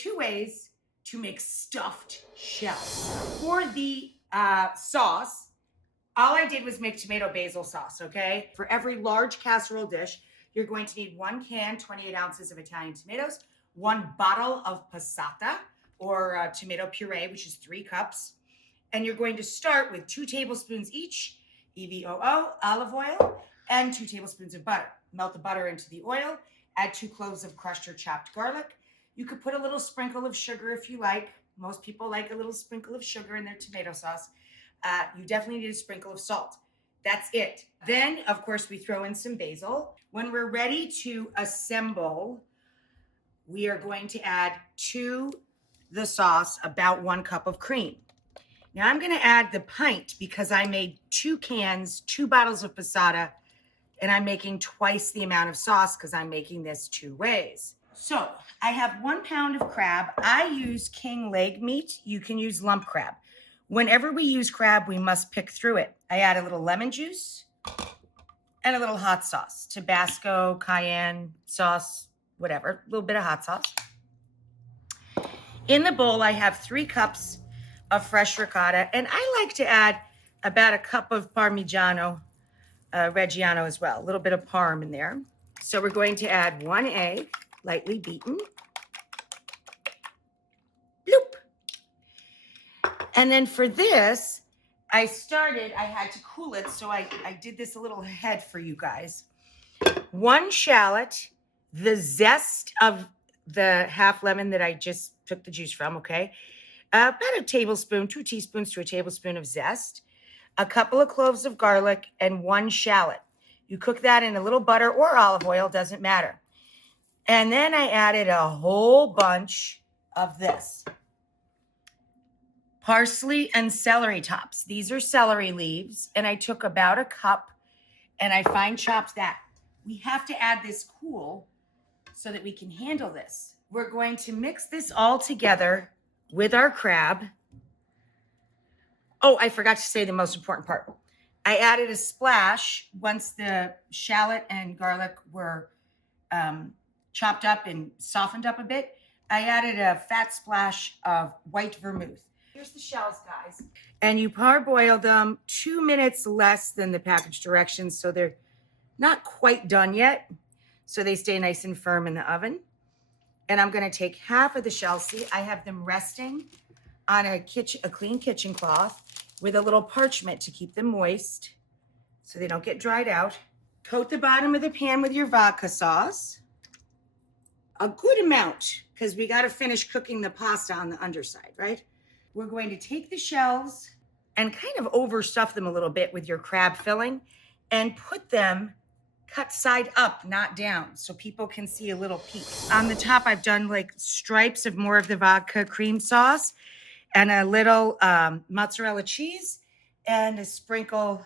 two ways to make stuffed shells. For the sauce, all I did was make tomato basil sauce, okay? For every large casserole dish, you're going to need 1 can, 28 ounces of Italian tomatoes, 1 bottle of passata, or tomato puree, which is 3 cups. And you're going to start with 2 tablespoons each, EVOO, olive oil, and 2 tablespoons of butter. Melt the butter into the oil, add 2 cloves of crushed or chopped garlic. You could put a little sprinkle of sugar if you like. Most people like a little sprinkle of sugar in their tomato sauce. You definitely need a sprinkle of salt. That's it. Then, of course, we throw in some basil. When we're ready to assemble, we are going to add to the sauce about 1 cup of cream. Now I'm going to add the pint because I made 2 cans, 2 bottles of passata, and I'm making twice the amount of sauce because I'm making this 2 ways. So I have 1 pound of crab. I use king leg meat. You can use lump crab. Whenever we use crab, we must pick through it. I add a little lemon juice and a little hot sauce, Tabasco, cayenne sauce, whatever, a little bit of hot sauce. In the bowl, I have 3 cups of fresh ricotta, and I like to add about 1 cup of Parmigiano Reggiano as well, a little bit of parm in there. So we're going to add 1 egg, lightly beaten. Bloop. And then for this, I had to cool it, so I did this a little ahead for you guys. 1 shallot, the zest of the half lemon that I just took the juice from, okay? About a tablespoon, 2 teaspoons to a tablespoon of zest, a couple of cloves of garlic, and 1 shallot. You cook that in a little butter or olive oil, doesn't matter. And then I added a whole bunch of this. Parsley and celery tops. These are celery leaves, and I took about 1 cup, and I fine chopped that. We have to add this cool so that we can handle this. We're going to mix this all together with our crab. Oh, I forgot to say the most important part. I added a splash once the shallot and garlic were chopped up and softened up a bit. I added a fat splash of white vermouth. Here's the shells, guys. And you parboil them 2 minutes less than the package directions, so they're not quite done yet. So they stay nice and firm in the oven. And I'm going to take half of the shells. See, I have them resting on a clean kitchen cloth with a little parchment to keep them moist so they don't get dried out. Coat the bottom of the pan with your vodka sauce. A good amount, because we got to finish cooking the pasta on the underside, right? We're going to take the shells and kind of overstuff them a little bit with your crab filling and put them cut side up, not down, so people can see a little peek. On the top, I've done like stripes of more of the vodka cream sauce and a little mozzarella cheese and a sprinkle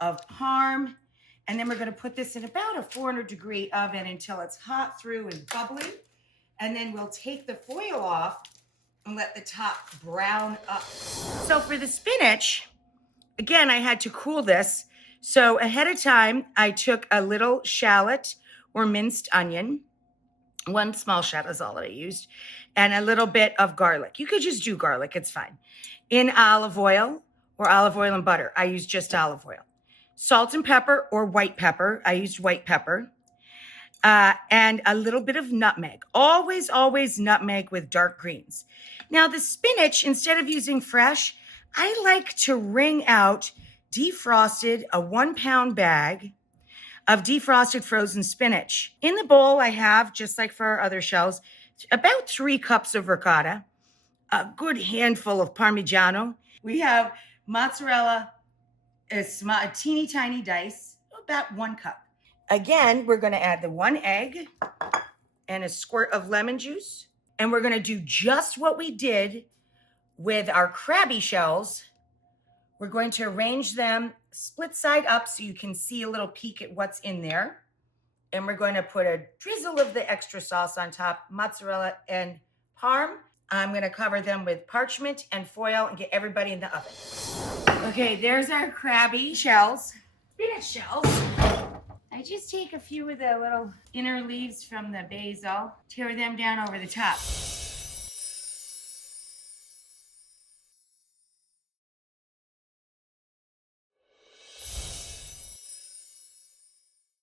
of parm. And then we're going to put this in about a 400-degree oven until it's hot through and bubbly. And then we'll take the foil off and let the top brown up. So for the spinach, again, I had to cool this. So ahead of time, I took a little shallot or minced onion. 1 small shallot is all that I used. And a little bit of garlic. You could just do garlic, it's fine. In olive oil or olive oil and butter. I used just olive oil. Salt and pepper or white pepper. I used white pepper. And a little bit of nutmeg. Always, always nutmeg with dark greens. Now the spinach, instead of using fresh, I like to wring out defrosted, a 1-pound bag of defrosted frozen spinach. In the bowl, I have, just like for our other shells, about 3 cups of ricotta, a good handful of Parmigiano. We have mozzarella, a teeny tiny dice, about 1 cup. Again, we're going to add the 1 egg and a squirt of lemon juice. And we're going to do just what we did with our crabby shells. We're going to arrange them split side up so you can see a little peek at what's in there. And we're going to put a drizzle of the extra sauce on top, mozzarella and parm. I'm going to cover them with parchment and foil and get everybody in the oven. Okay, there's our crabby shells, spinach shells. I just take a few of the little inner leaves from the basil, tear them down over the top.